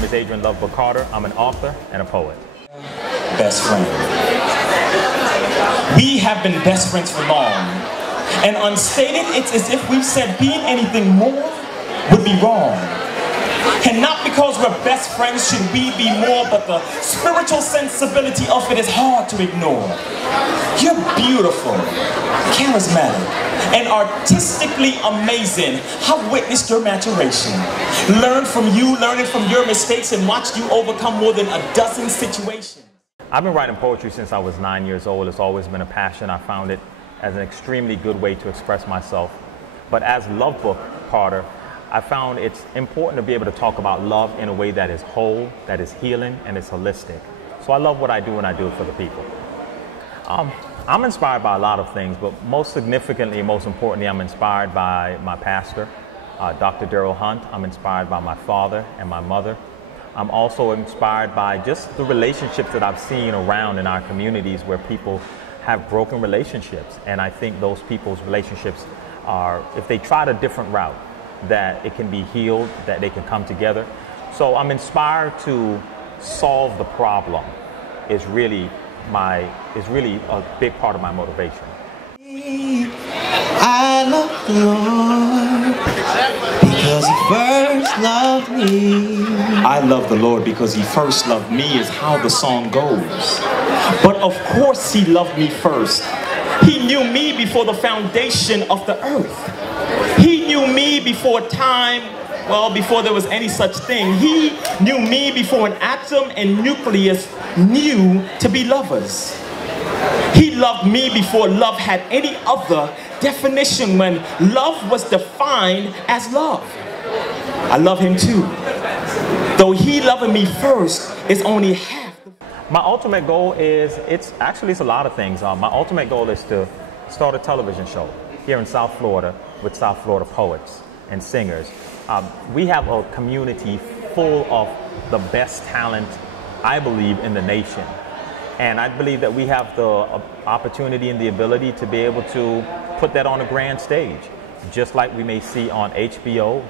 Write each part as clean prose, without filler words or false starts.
name is Adrian Lovebook Carter. I'm an author and a poet. Best friend. We have been best friends for long. And unstated, it's as if we've said being anything more would be wrong. And not because we're best friends should we be more, but the spiritual sensibility of it is hard to ignore. You're beautiful, charismatic, and artistically amazing. I've witnessed your maturation. Learned from you, learning from your mistakes, and watched you overcome more than a dozen situations. I've been writing poetry since I was 9 years old. It's always been a passion. I found it as an extremely good way to express myself. But as Lovebook Carter, I found it's important to be able to talk about love in a way that is whole, that is healing, and is holistic. So I love what I do and I do it for the people. I'm inspired by a lot of things, but most significantly, most importantly, I'm inspired by my pastor, Dr. Daryl Hunt. I'm inspired by my father and my mother. I'm also inspired by just the relationships that I've seen around in our communities where people have broken relationships. And I think those people's relationships are, if they tried a different route, that it can be healed, that they can come together. So I'm inspired to solve the problem is really a big part of my motivation. I love the Lord because He first loved me. I love the Lord because He first loved me is how the song goes. But of course He loved me first. He knew me before the foundation of the earth. He knew me before time, well, before there was any such thing. He knew me before an atom and nucleus knew to be lovers. He loved me before love had any other definition, when love was defined as love. I love Him too. Though He loving me first is only half. My ultimate goal is, it's a lot of things. My ultimate goal is to start a television show here in South Florida with South Florida poets and singers. We have a community full of the best talent, I believe, in the nation. And I believe that we have the opportunity and the ability to be able to put that on a grand stage, just like we may see on HBO,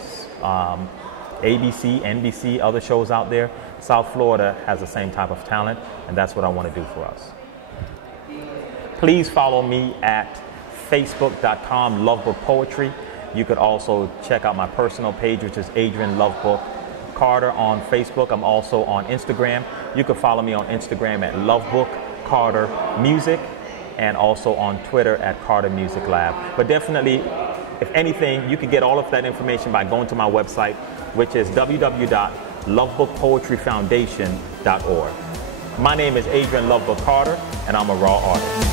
ABC, NBC, other shows out there. South Florida has the same type of talent, and that's what I want to do for us. Please follow me at facebook.com Lovebook Poetry. You could also check out my personal page, which is Adrian Lovebook Carter on Facebook. I'm also on Instagram. You can follow me on Instagram at Lovebook Carter Music, and also on Twitter at Carter Music Lab. But definitely, if anything, you can get all of that information by going to my website, which is www.lovebookpoetryfoundation.org. My name is Adrian Lovebook Carter, and I'm a raw artist.